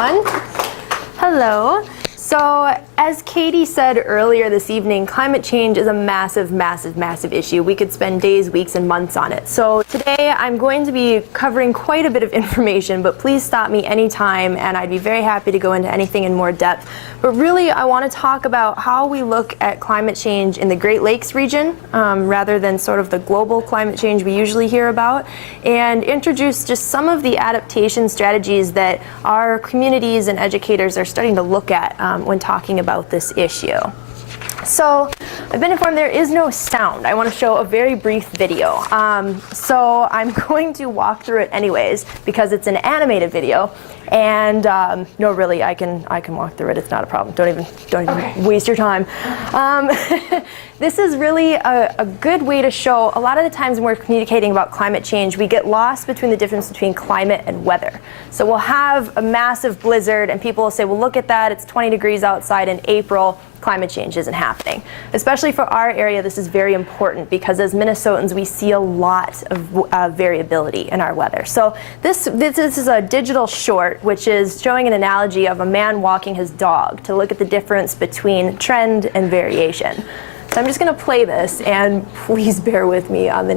everyone. Hello. So, as Katie said earlier this evening, climate change is a massive, massive, massive issue. We could spend days, weeks, and months on it. So today I'm going to be covering quite a bit of information, but please stop me anytime, and I'd be very happy to go into anything in more depth. But really, I want to talk about how we look at climate change in the Great Lakes region, rather than sort of the global climate change we usually hear about, and introduce just some of the adaptation strategies that our communities and educators are starting to look at when talking about this issue. So, I've been informed there is no sound. I want to show a very brief video. So I'm going to walk through it anyways because it's an animated video. And no, really, I can walk through it. It's not a problem. Don't even waste your time. This is really a good way to show. A lot of the times when we're communicating about climate change, we get lost between the difference between climate and weather. So we'll have a massive blizzard, and people will say, "Well, look at that. It's 20 degrees outside in April. Climate change isn't happening." Especially for our area, this is very important because as Minnesotans, we see a lot of variability in our weather. So this is a digital short, which is showing an analogy of a man walking his dog to look at the difference between trend and variation. So I'm just going to play this, and please bear with me on the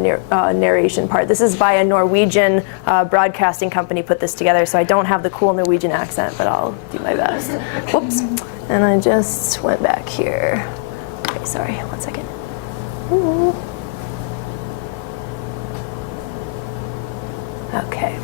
narration part. This is by a Norwegian broadcasting company put this together, so I don't have the cool Norwegian accent, but I'll do my best. Whoops. And I just went back here. Okay, sorry, 1 second. Ooh. Okay.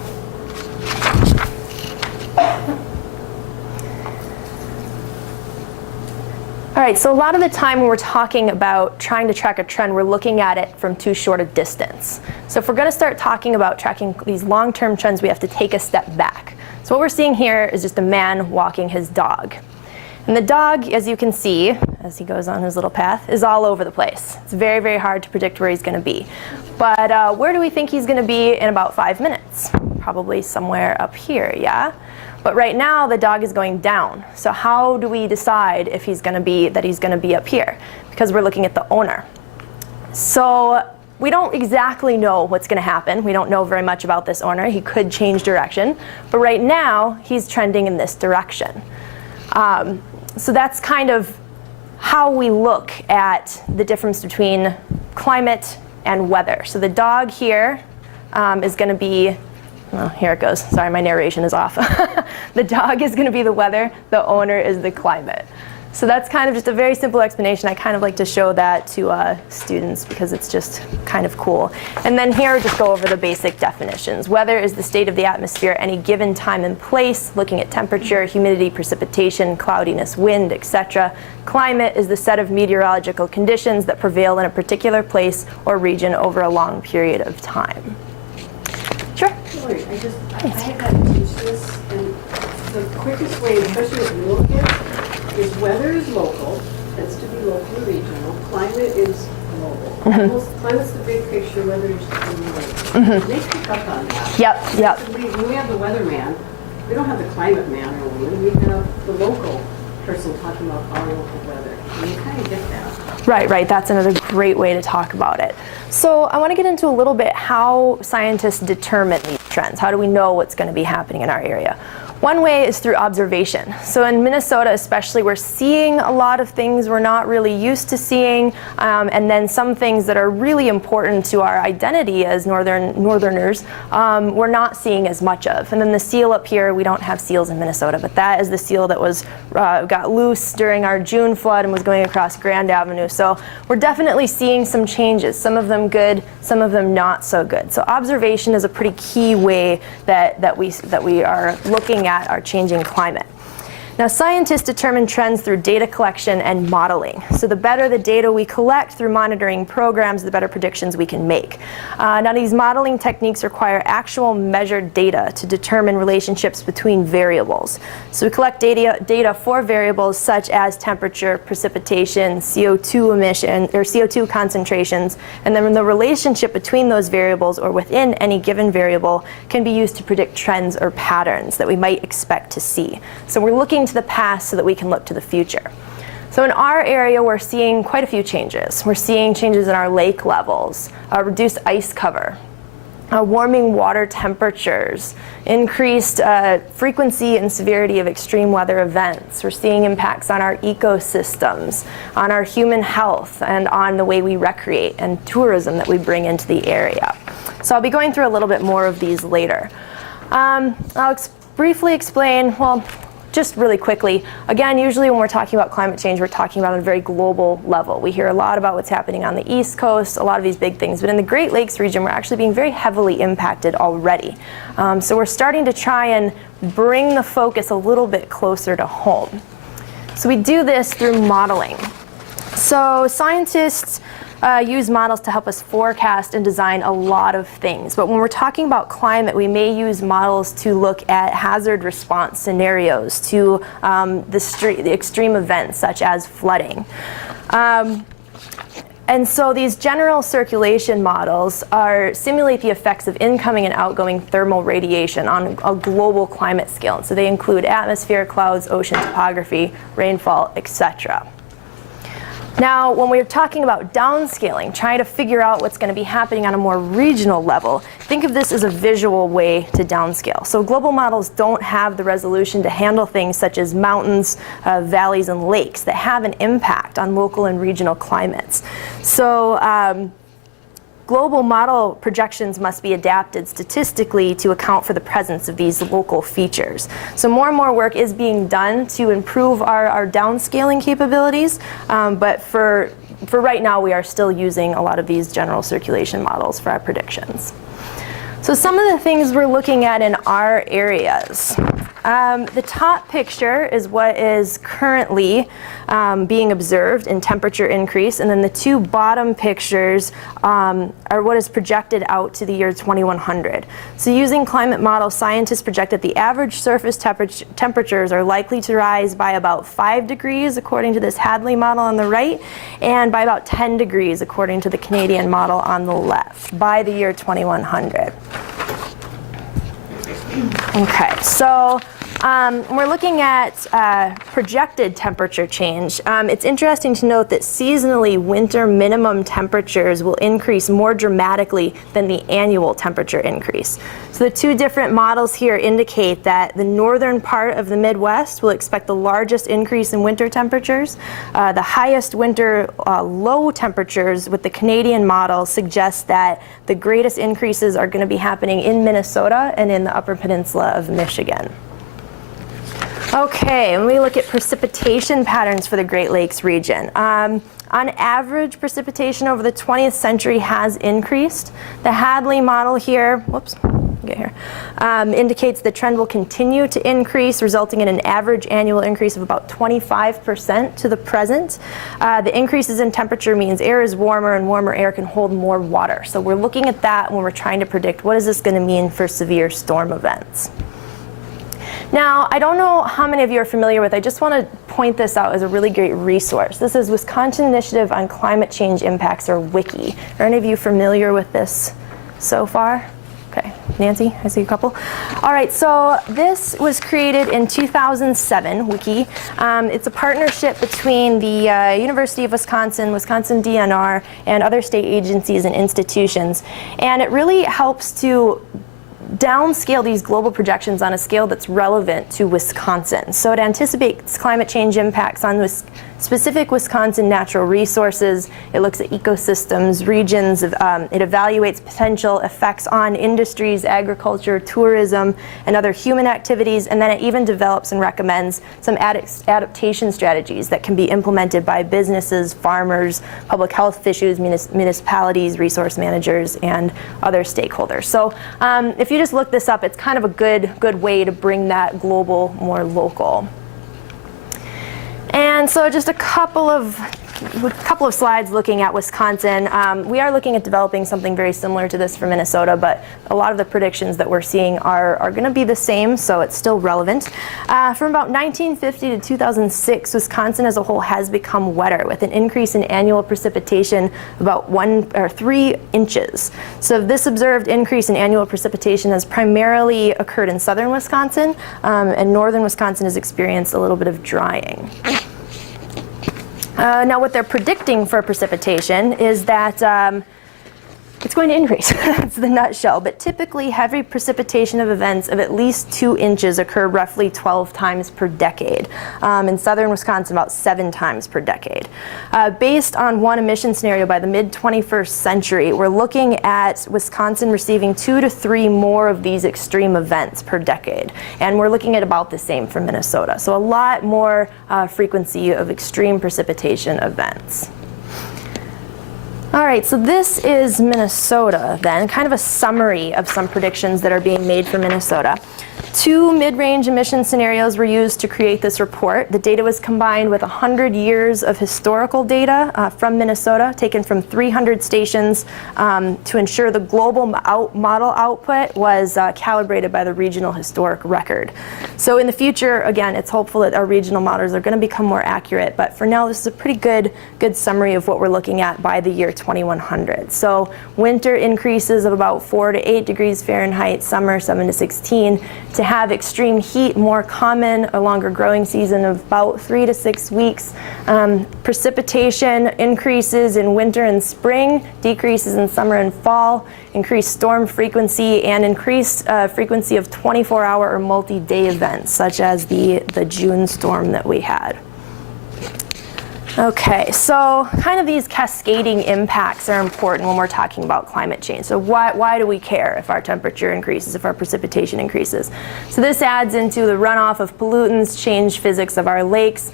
All right, so a lot of the time when we're talking about trying to track a trend, we're looking at it from too short a distance. So if we're going to start talking about tracking these long-term trends, we have to take a step back. So what we're seeing here is just a man walking his dog. And the dog, as you can see, as he goes on his little path, is all over the place. It's very, very hard to predict where he's going to be. But where do we think he's going to be in about 5 minutes? Probably somewhere up here, yeah? But right now, the dog is going down. So how do we decide if he's going to be up here? Because we're looking at the owner. So we don't exactly know what's going to happen. We don't know very much about this owner. He could change direction. But right now, he's trending in this direction. So that's kind of how we look at the difference between climate and weather. So the dog here is going to be, oh, here it goes. Sorry, my narration is off. The dog is going to be the weather. The owner is the climate. So that's kind of just a very simple explanation. I kind of like to show that to students because it's just kind of cool. And then here, just go over the basic definitions. Weather is the state of the atmosphere at any given time and place, looking at temperature, humidity, precipitation, cloudiness, wind, etc. Climate is the set of meteorological conditions that prevail in a particular place or region over a long period of time. Sure. Hilarie, I had to teach this, and the quickest way, especially with little kids, is weather is local, tends to be local or regional. Climate is global. Climate's the big picture, weather is just the middle. They pick up on that. Yep. When we have the weatherman, we don't have the climate man or woman. We have the local person talking about our local weather. And you kind of get that. Right. That's another great way to talk about it. So I want to get into a little bit how scientists determine these trends. How do we know what's going to be happening in our area? One way is through observation. So in Minnesota especially, we're seeing a lot of things we're not really used to seeing, and then some things that are really important to our identity as Northerners, we're not seeing as much of. And then the seal up here, we don't have seals in Minnesota, but that is the seal that was got loose during our June flood and was going across Grand Avenue. So we're definitely seeing some changes, some of them good, some of them not so good. So observation is a pretty key way that we are looking at our changing climate. Now, scientists determine trends through data collection and modeling. So the better the data we collect through monitoring programs, the better predictions we can make. Now, these modeling techniques require actual measured data to determine relationships between variables. So we collect data for variables such as temperature, precipitation, CO2 emission, or CO2 concentrations, and then the relationship between those variables or within any given variable can be used to predict trends or patterns that we might expect to see. So we're looking to the past so that we can look to the future. So in our area, we're seeing quite a few changes. We're seeing changes in our lake levels, reduced ice cover. warming water temperatures, increased frequency and severity of extreme weather events. We're seeing impacts on our ecosystems, on our human health, and on the way we recreate and tourism that we bring into the area. So I'll be going through a little bit more of these later. I'll briefly explain, well, just really quickly, again, usually when we're talking about climate change, we're talking about on a very global level. We hear a lot about what's happening on the East Coast, a lot of these big things, but in the Great Lakes region, we're actually being very heavily impacted already. So we're starting to try and bring the focus a little bit closer to home. So we do this through modeling. So scientists use models to help us forecast and design a lot of things. But when we're talking about climate, we may use models to look at hazard response scenarios to the extreme events such as flooding. And so these general circulation models simulate the effects of incoming and outgoing thermal radiation on a global climate scale. And so they include atmosphere, clouds, ocean topography, rainfall, etc. Now, when we're talking about downscaling, trying to figure out what's going to be happening on a more regional level, think of this as a visual way to downscale. So global models don't have the resolution to handle things such as mountains, valleys, and lakes that have an impact on local and regional climates. So global model projections must be adapted statistically to account for the presence of these local features. So more and more work is being done to improve our downscaling capabilities, but for right now we are still using a lot of these general circulation models for our predictions. So some of the things we're looking at in our areas. The top picture is what is currently being observed in temperature increase, and then the two bottom pictures are what is projected out to the year 2100. So using climate models, scientists project that the average surface temperatures are likely to rise by about 5 degrees according to this Hadley model on the right, and by about 10 degrees according to the Canadian model on the left by the year 2100. Okay, so we're looking at projected temperature change. It's interesting to note that seasonally, winter minimum temperatures will increase more dramatically than the annual temperature increase. So the two different models here indicate that the northern part of the Midwest will expect the largest increase in winter temperatures. The highest winter low temperatures with the Canadian model suggest that the greatest increases are going to be happening in Minnesota and in the Upper Peninsula of Michigan. Okay, when we look at precipitation patterns for the Great Lakes region. On average, precipitation over the 20th century has increased. The Hadley model here, indicates the trend will continue to increase, resulting in an average annual increase of about 25% to the present. The increases in temperature means air is warmer, and warmer air can hold more water. So we're looking at that when we're trying to predict what is this going to mean for severe storm events. Now, I don't know how many of you are familiar with, I just want to point this out as a really great resource. This is Wisconsin Initiative on Climate Change Impacts, or WICCI. Are any of you familiar with this so far? Okay, Nancy, I see a couple. All right, so this was created in 2007, WICCI. It's a partnership between the University of Wisconsin, Wisconsin DNR, and other state agencies and institutions. And it really helps to downscale these global projections on a scale that's relevant to Wisconsin. So it anticipates climate change impacts on specific Wisconsin natural resources. It looks at ecosystems, regions. It evaluates potential effects on industries, agriculture, tourism, and other human activities. And then it even develops and recommends some adaptation strategies that can be implemented by businesses, farmers, public health officials, municipalities, resource managers, and other stakeholders. So if you just look this up, it's kind of a good way to bring that global more local. And so just a couple of slides looking at Wisconsin. We are looking at developing something very similar to this for Minnesota, but a lot of the predictions that we're seeing are going to be the same, so it's still relevant. From about 1950 to 2006, Wisconsin as a whole has become wetter, with an increase in annual precipitation about 1 or 3 inches. So this observed increase in annual precipitation has primarily occurred in southern Wisconsin, and northern Wisconsin has experienced a little bit of drying. Now what they're predicting for precipitation is that It's going to increase. That's the nutshell. But typically, heavy precipitation of events of at least 2 inches occur roughly 12 times per decade. In southern Wisconsin, about 7 times per decade. Based on one emission scenario by the mid-21st century, we're looking at Wisconsin receiving 2 to 3 more of these extreme events per decade. And we're looking at about the same for Minnesota. So a lot more frequency of extreme precipitation events. All right, so this is Minnesota then, kind of a summary of some predictions that are being made for Minnesota. 2 mid-range emission scenarios were used to create this report. The data was combined with 100 years of historical data from Minnesota, taken from 300 stations to ensure the global model output was calibrated by the regional historic record. So in the future, again, it's hopeful that our regional models are going to become more accurate, but for now, this is a pretty good summary of what we're looking at by the year 2100. So winter increases of about 4 to 8 degrees Fahrenheit, summer 7 to 16. To have extreme heat more common, a longer growing season of about 3 to 6 weeks. Precipitation increases in winter and spring, decreases in summer and fall, increased storm frequency, and increased frequency of 24-hour or multi-day events, such as the June storm that we had. Okay, so kind of these cascading impacts are important when we're talking about climate change. So why do we care if our temperature increases, if our precipitation increases? So this adds into the runoff of pollutants, change physics of our lakes,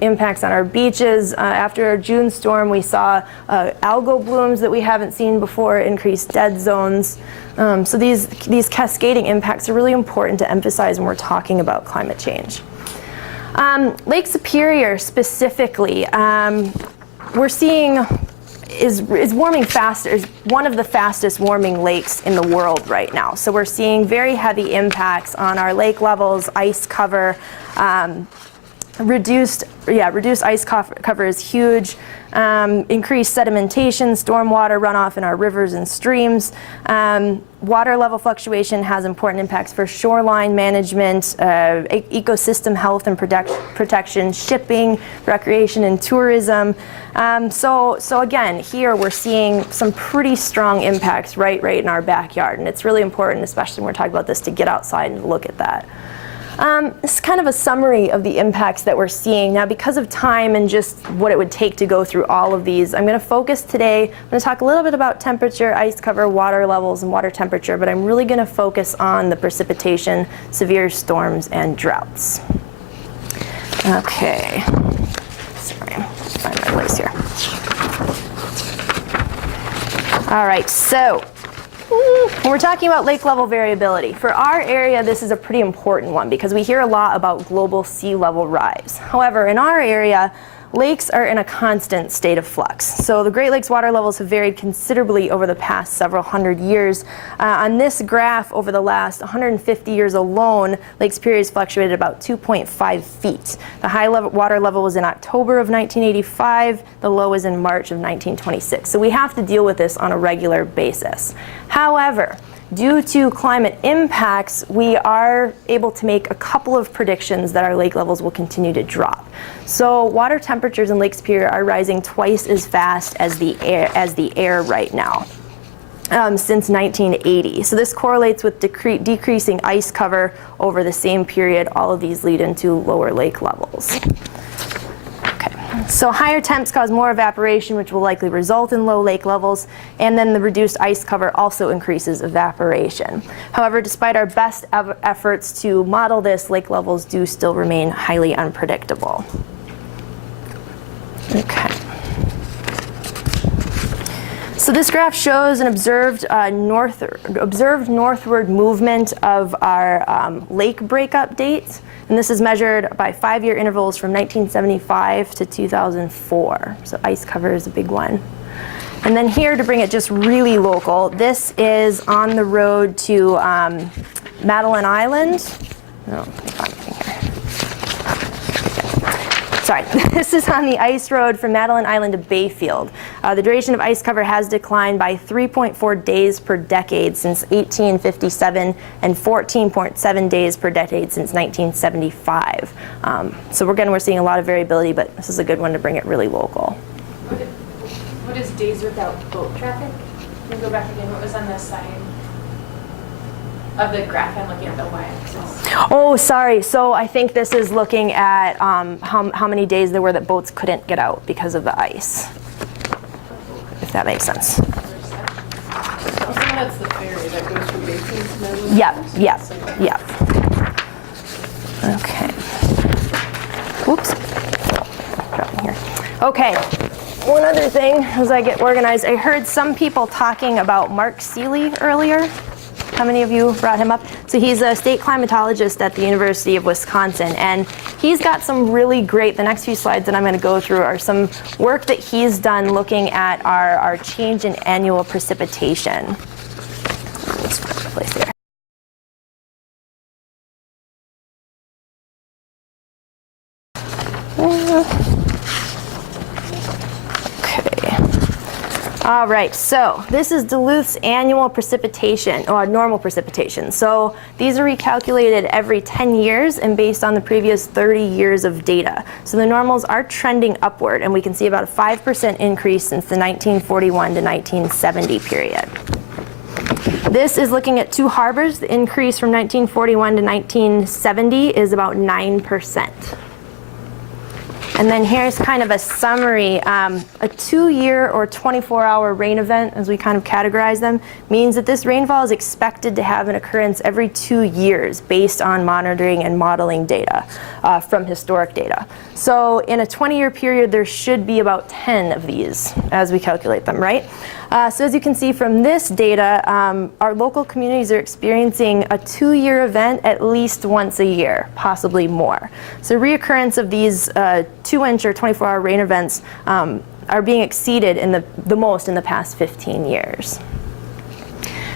impacts on our beaches. After our June storm, we saw algal blooms that we haven't seen before, increased dead zones. So these cascading impacts are really important to emphasize when we're talking about climate change. Lake Superior specifically, we're seeing is warming faster, is one of the fastest warming lakes in the world right now. So we're seeing very heavy impacts on our lake levels, ice cover. Reduced ice cover is huge. Increased sedimentation, stormwater runoff in our rivers and streams. Water level fluctuation has important impacts for shoreline management, ecosystem health and protection, shipping, recreation and tourism. So again, here we're seeing some pretty strong impacts right in our backyard, and it's really important, especially when we're talking about this, to get outside and look at that. This is kind of a summary of the impacts that we're seeing. Now, because of time and just what it would take to go through all of these, I'm going to focus today, I'm going to talk a little bit about temperature, ice cover, water levels, and water temperature, but I'm really going to focus on the precipitation, severe storms, and droughts. Okay. Sorry, find my place here. All right, so when we're talking about lake level variability, for our area, this is a pretty important one because we hear a lot about global sea level rise. However, in our area, lakes are in a constant state of flux. So the Great Lakes water levels have varied considerably over the past several hundred years. On this graph, over the last 150 years alone, Lake Superior has fluctuated about 2.5 feet. The high water level was in October of 1985. The low was in March of 1926. So we have to deal with this on a regular basis. However, due to climate impacts, we are able to make a couple of predictions that our lake levels will continue to drop. So water temperatures in Lake Superior are rising twice as fast as the air right now, since 1980. So this correlates with decreasing ice cover over the same period. All of these lead into lower lake levels. So higher temps cause more evaporation, which will likely result in low lake levels, and then the reduced ice cover also increases evaporation. However, despite our best efforts to model this, lake levels do still remain highly unpredictable. Okay. So this graph shows an observed northward movement of our lake breakup dates. And this is measured by 5-year intervals from 1975 to 2004. So ice cover is a big one. And then here, to bring it just really local, this is on the road to Madeline Island. No, let me find anything here. Sorry, this is on the ice road from Madeline Island to Bayfield. The duration of ice cover has declined by 3.4 days per decade since 1857 and 14.7 days per decade since 1975. So we're seeing a lot of variability, but this is a good one to bring it really local. What is days without boat traffic? Can you go back again? What was on this side of the graph? I'm looking at the y-axis. Oh, sorry. So I think this is looking at how many days there were that boats couldn't get out because of the ice, if that makes sense. So that's the ferry that goes from Basin to Meadows? Yep. Okay. Whoops. Dropping here. Okay. One other thing as I get organized, I heard some people talking about Mark Seeley earlier. How many of you brought him up? So he's a state climatologist at the University of Wisconsin, and he's got some really great, the next few slides that I'm going to go through are some work that he's done looking at our change in annual precipitation. Let's place there. All right, so this is Duluth's annual precipitation, or normal precipitation. So these are recalculated every 10 years and based on the previous 30 years of data. So the normals are trending upward, and we can see about a 5% increase since the 1941 to 1970 period. This is looking at two harbors. The increase from 1941 to 1970 is about 9%. And then here's kind of a summary. A 2-year or 24-hour rain event, as we kind of categorize them, means that this rainfall is expected to have an occurrence every 2 years based on monitoring and modeling data from historic data. So in a 20-year period, there should be about 10 of these as we calculate them, right? So as you can see from this data, our local communities are experiencing a 2-year event at least once a year, possibly more. So reoccurrence of these 2-inch or 24-hour rain events are being exceeded in the most in the past 15 years.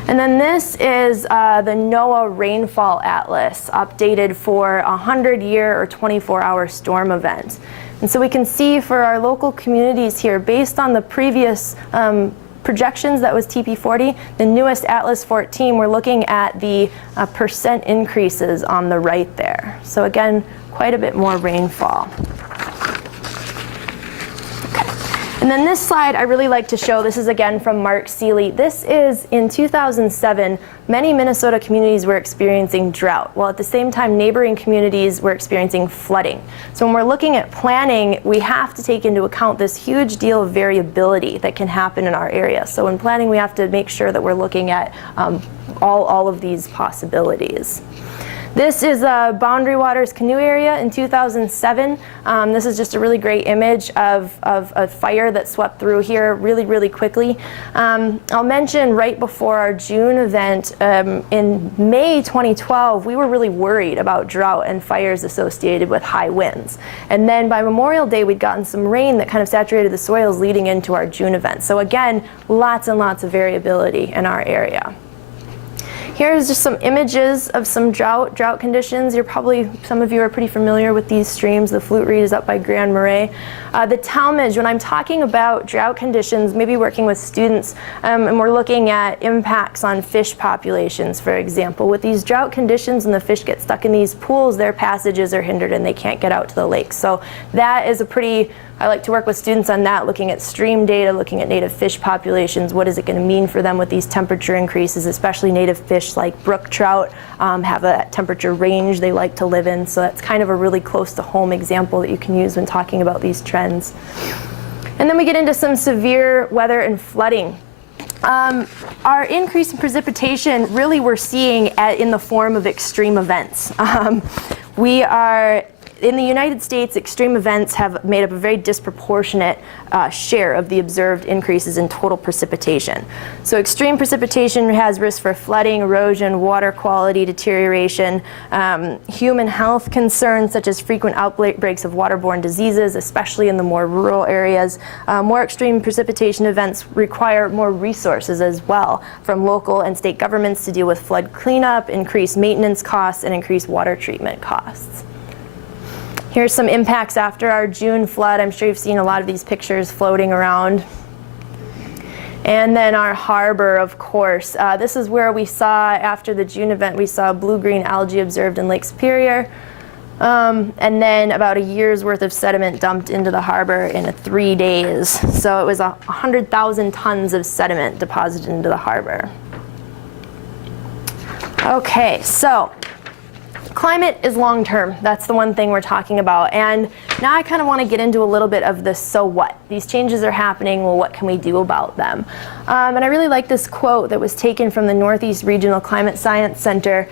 And then this is the NOAA Rainfall Atlas updated for a 100-year or 24-hour storm event. And so we can see for our local communities here, based on the previous projections, that was TP40, the newest Atlas 14, we're looking at the percent increases on the right there. So again, quite a bit more rainfall. And then this slide I really like to show, this is again from Mark Seeley. This is in 2007, many Minnesota communities were experiencing drought, while at the same time neighboring communities were experiencing flooding. So when we're looking at planning, we have to take into account this huge deal of variability that can happen in our area. So in planning, we have to make sure that we're looking at all of these possibilities. This is Boundary Waters Canoe Area in 2007. This is just a really great image of a fire that swept through here really, really quickly. I'll mention right before our June event in May 2012, we were really worried about drought and fires associated with high winds. And then by Memorial Day, we'd gotten some rain that kind of saturated the soils leading into our June event. So again, lots and lots of variability in our area. Here's just some images of some drought conditions. Some of you are pretty familiar with these streams. The Flute Reed is up by Grand Marais. The Talmadge, when I'm talking about drought conditions, maybe working with students, and we're looking at impacts on fish populations, for example. With these drought conditions and the fish get stuck in these pools, their passages are hindered and they can't get out to the lakes. So that is I like to work with students on that, looking at stream data, looking at native fish populations. What is it going to mean for them with these temperature increases, especially native fish like brook trout have a temperature range they like to live in. So that's kind of a really close to home example that you can use when talking about these trends. And then we get into some severe weather and flooding. Our increase in precipitation really we're seeing in the form of extreme events. In the United States, extreme events have made up a very disproportionate share of the observed increases in total precipitation. So extreme precipitation has risk for flooding, erosion, water quality deterioration, human health concerns such as frequent outbreaks of waterborne diseases, especially in the more rural areas. More extreme precipitation events require more resources as well from local and state governments to deal with flood cleanup, increased maintenance costs, and increased water treatment costs. Here's some impacts after our June flood. I'm sure you've seen a lot of these pictures floating around. And then our harbor, of course. This is where we saw, after the June event, we saw blue-green algae observed in Lake Superior. And then about a year's worth of sediment dumped into the harbor in 3 days. So it was 100,000 tons of sediment deposited into the harbor. Okay, so climate is long-term. That's the one thing we're talking about. And now I kind of want to get into a little bit of the so what. These changes are happening, well, what can we do about them? And I really like this quote that was taken from the Northeast Regional Climate Science Center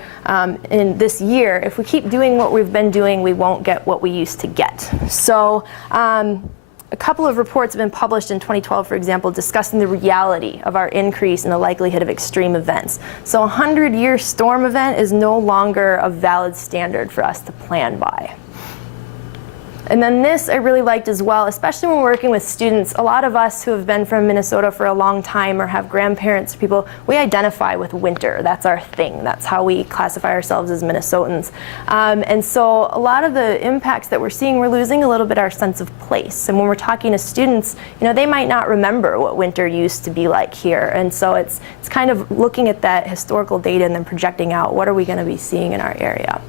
in this year. If we keep doing what we've been doing, we won't get what we used to get. So a couple of reports have been published in 2012, for example, discussing the reality of our increase in the likelihood of extreme events. So a 100-year storm event is no longer a valid standard for us to plan by. And then this I really liked as well, especially when we're working with students. A lot of us who have been from Minnesota for a long time or have grandparents, people, we identify with winter. That's our thing. That's how we classify ourselves as Minnesotans. And so a lot of the impacts that we're seeing, we're losing a little bit our sense of place. And when we're talking to students, you know, they might not remember what winter used to be like here. And so it's kind of looking at that historical data and then projecting out what are we going to be seeing in our area.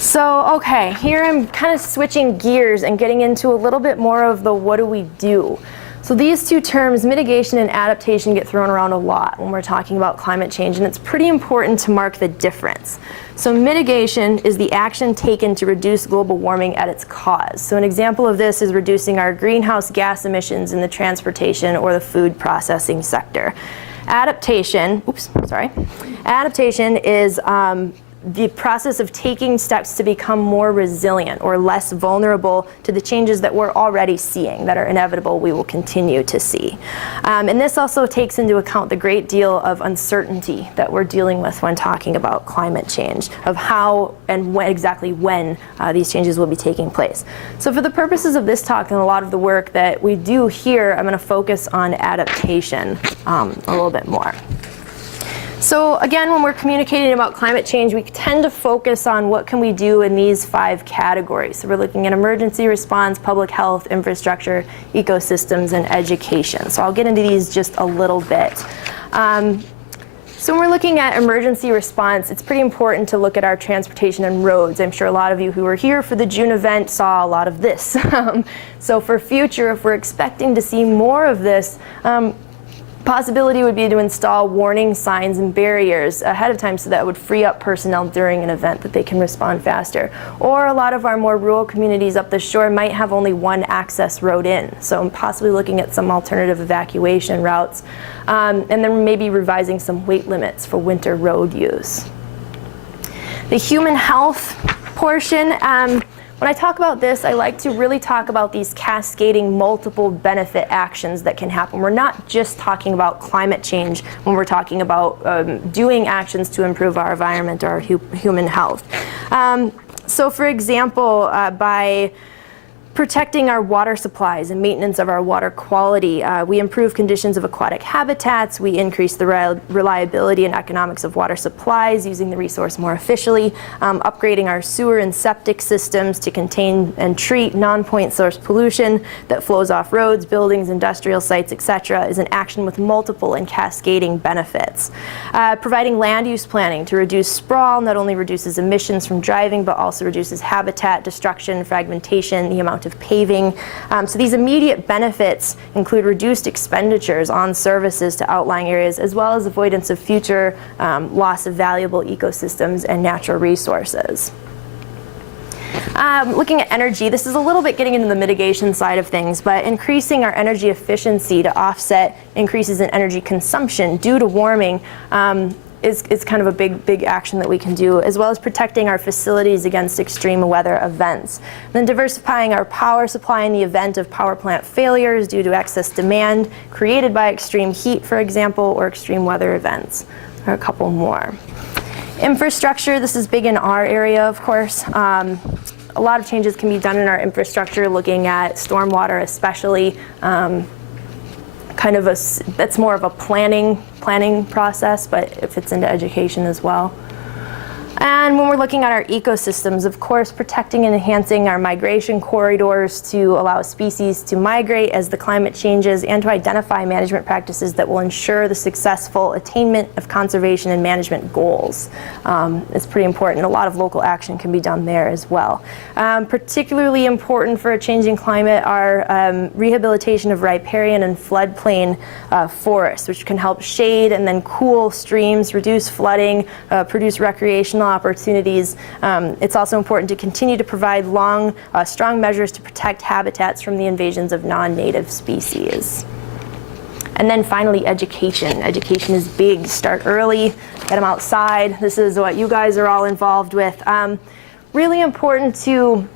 So, okay, here I'm kind of switching gears and getting into a little bit more of the what do we do. So these two terms, mitigation and adaptation, get thrown around a lot when we're talking about climate change, and it's pretty important to mark the difference. So mitigation is the action taken to reduce global warming at its cause. So an example of this is reducing our greenhouse gas emissions in the transportation or the food processing sector. Adaptation is the process of taking steps to become more resilient or less vulnerable to the changes that we're already seeing that are inevitable we will continue to see. And this also takes into account the great deal of uncertainty that we're dealing with when talking about climate change, of how and exactly when these changes will be taking place. So for the purposes of this talk and a lot of the work that we do here, I'm going to focus on adaptation a little bit more. So again, when we're communicating about climate change, we tend to focus on what can we do in these 5 categories. So we're looking at emergency response, public health, infrastructure, ecosystems, and education. So I'll get into these just a little bit. So when we're looking at emergency response, it's pretty important to look at our transportation and roads. I'm sure a lot of you who were here for the June event saw a lot of this. So for future, if we're expecting to see more of this, possibility would be to install warning signs and barriers ahead of time so that would free up personnel during an event that they can respond faster. Or a lot of our more rural communities up the shore might have only one access road in, so I'm possibly looking at some alternative evacuation routes, and then maybe revising some weight limits for winter road use. The human health portion, when I talk about this, I like to really talk about these cascading multiple benefit actions that can happen. We're not just talking about climate change when we're talking about doing actions to improve our environment or our human health. So for example, by protecting our water supplies and maintenance of our water quality, we improve conditions of aquatic habitats, we increase the reliability and economics of water supplies using the resource more efficiently, upgrading our sewer and septic systems to contain and treat non-point source pollution that flows off roads, buildings, industrial sites, etc. is an action with multiple and cascading benefits. Providing land use planning to reduce sprawl not only reduces emissions from driving but also reduces habitat destruction, fragmentation, the amount of paving. So these immediate benefits include reduced expenditures on services to outlying areas as well as avoidance of future loss of valuable ecosystems and natural resources. Looking at energy, this is a little bit getting into the mitigation side of things, but increasing our energy efficiency to offset increases in energy consumption due to warming is kind of a big action that we can do, as well as protecting our facilities against extreme weather events. And then diversifying our power supply in the event of power plant failures due to excess demand created by extreme heat, for example, or extreme weather events. There are a couple more. Infrastructure, this is big in our area, of course. A lot of changes can be done in our infrastructure, looking at stormwater especially. That's more of a planning process, but it fits into education as well. And when we're looking at our ecosystems, of course, protecting and enhancing our migration corridors to allow species to migrate as the climate changes, and to identify management practices that will ensure the successful attainment of conservation and management goals. It's pretty important. A lot of local action can be done there as well. Particularly important for a changing climate are rehabilitation of riparian and floodplain forests, which can help shade and then cool streams, reduce flooding, produce recreational opportunities. It's also important to continue to provide strong measures to protect habitats from the invasions of non-native species. And then finally, education. Education is big. Start early, get them outside. This is what you guys are all involved with. Really important to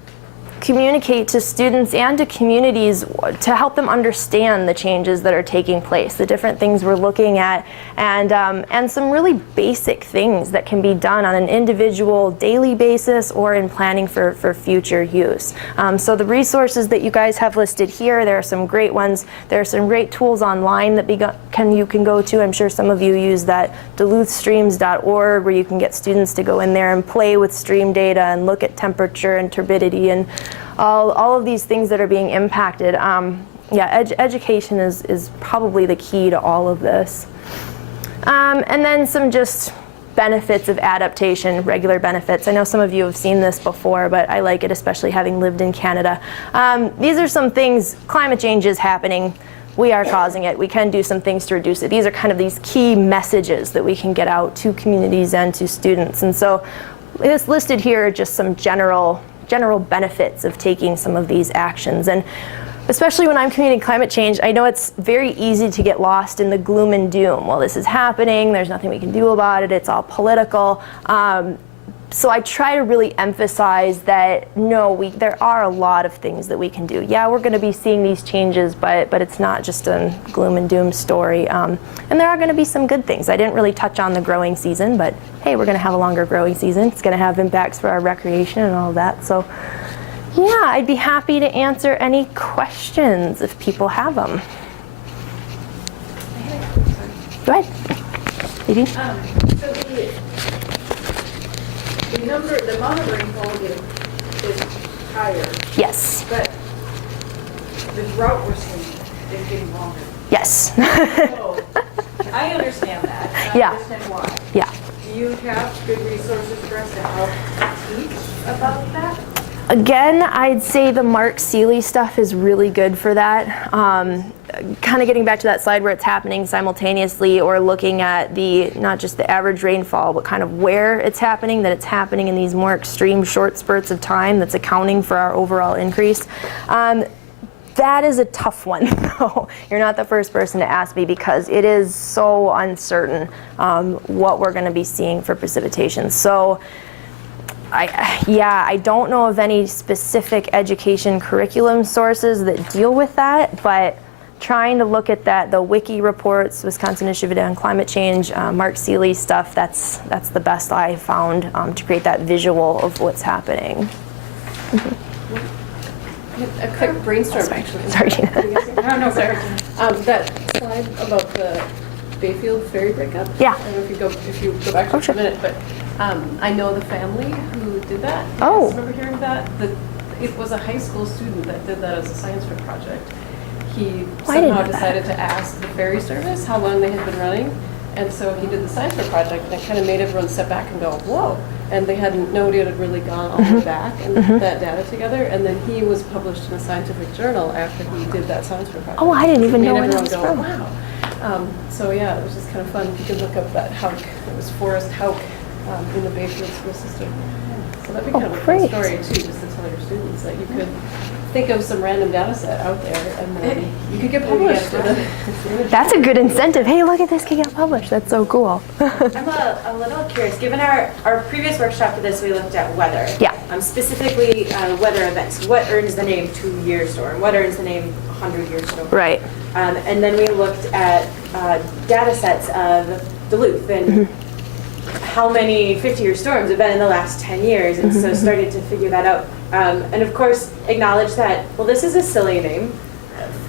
communicate to students and to communities to help them understand the changes that are taking place, the different things we're looking at, and some really basic things that can be done on an individual daily basis or in planning for future use. So the resources that you guys have listed here, there are some great ones. There are some great tools online that you can go to. I'm sure some of you use that duluthstreams.org, where you can get students to go in there and play with stream data and look at temperature and turbidity and all of these things that are being impacted. Education is probably the key to all of this. And then some just benefits of adaptation, regular benefits. I know some of you have seen this before, but I like it, especially having lived in Canada. These are some things. Climate change is happening. We are causing it. We can do some things to reduce it. These are kind of these key messages that we can get out to communities and to students. And so it's listed here just some general benefits of taking some of these actions. And especially when I'm communicating climate change, I know it's very easy to get lost in the gloom and doom. Well, this is happening, there's nothing we can do about it, it's all political. So I try to really emphasize that no, there are a lot of things that we can do. Yeah, we're going to be seeing these changes, but it's not just a gloom and doom story. And there are going to be some good things. I didn't really touch on the growing season, but hey, we're going to have a longer growing season. It's going to have impacts for our recreation and all of that. So yeah, I'd be happy to answer any questions if people have them. Go ahead. Maybe. The amount of rainfall is higher. Yes. But the drought we're seeing is getting longer. Yes. So I understand that. Yeah. I understand why. Yeah. Do you have good resources for us to help teach about that? Again, I'd say the Mark Seeley stuff is really good for that. Kind of getting back to that slide where it's happening simultaneously, or looking at not just the average rainfall, but kind of where it's happening, that it's happening in these more extreme short spurts of time that's accounting for our overall increase. That is a tough one, though. You're not the first person to ask me, because it is so uncertain what we're going to be seeing for precipitation. So I don't know of any specific education curriculum sources that deal with that, but trying to look at that, the WICCI reports, Wisconsin Initiative on Climate Change, Mark Seeley stuff, that's the best I found to create that visual of what's happening. A quick brainstorm, actually. Sorry. No, sorry. That slide about the Bayfield ferry breakup. Yeah. I don't know if you go back to it for a minute, but I know the family who did that. Oh. I remember hearing that. It was a high school student that did that as a science fair project. He somehow decided to ask the ferry service how long they had been running, and so he did the science fair project, and it kind of made everyone step back and go, whoa. And nobody had really gone all the way back and put that data together, and then he was published in a scientific journal after he did that science fair project. Oh, I didn't even know where everyone that was go, from. wow. So yeah, it was just kind of fun. You can look up that Hauk. It was Forrest Hauk in the Bayfield school system. So that'd be kind of a fun story too, just to tell your students that you could think of some random data set out there, and then you could get published. That's a good incentive. Hey, look at this, can get published. That's so cool. I'm a little curious. Given our previous workshop for this, we looked at weather. Yeah. Specifically weather events. What earns the name 2-year storm? What earns the name 100-year storm? Right. And then we looked at data sets of Duluth and how many 50-year storms have been in the last 10 years, and so started to figure that out. And of course, acknowledge that, well, this is a silly name.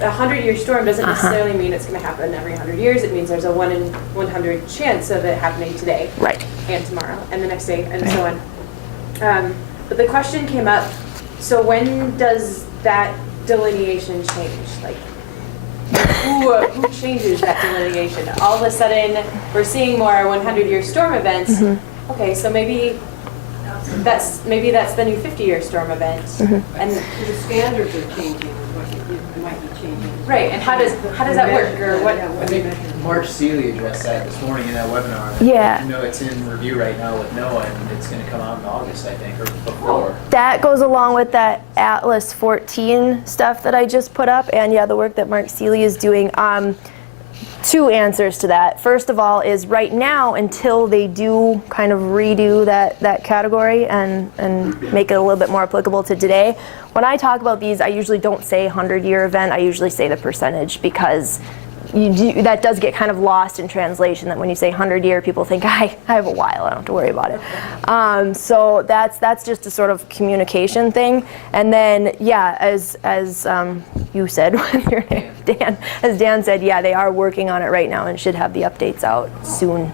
a 100-year storm doesn't necessarily mean it's going to happen every 100 years. It means there's a 1 in 100 chance of it happening today. Right. And tomorrow, and the next day, and so on. But the question came up, so when does that delineation change? Like, who changes that delineation? All of a sudden, we're seeing more 100-year storm events. Okay, so maybe that's the new 50-year storm event. And The standards are changing, is what it might be changing. right, and how does that work, or what? I think Mark Seeley addressed that this morning in that webinar. Yeah. You know, it's in review right now with NOAA, and it's going to come out in August, I think, or before. That goes along with that Atlas 14 stuff that I just put up, and yeah, the work that Mark Seeley is doing. Two answers to that. First of all is right now, until they do kind of redo that category and make it a little bit more applicable to today, when I talk about these, I usually don't say 100-year event, I usually say the percentage, because that does get kind of lost in translation, that when you say 100-year, people think, I have a while, I don't have to worry about it. So that's just a sort of communication thing. And then, yeah, as you said, your name, Dan, as Dan said, yeah, they are working on it right now and should have the updates out soon.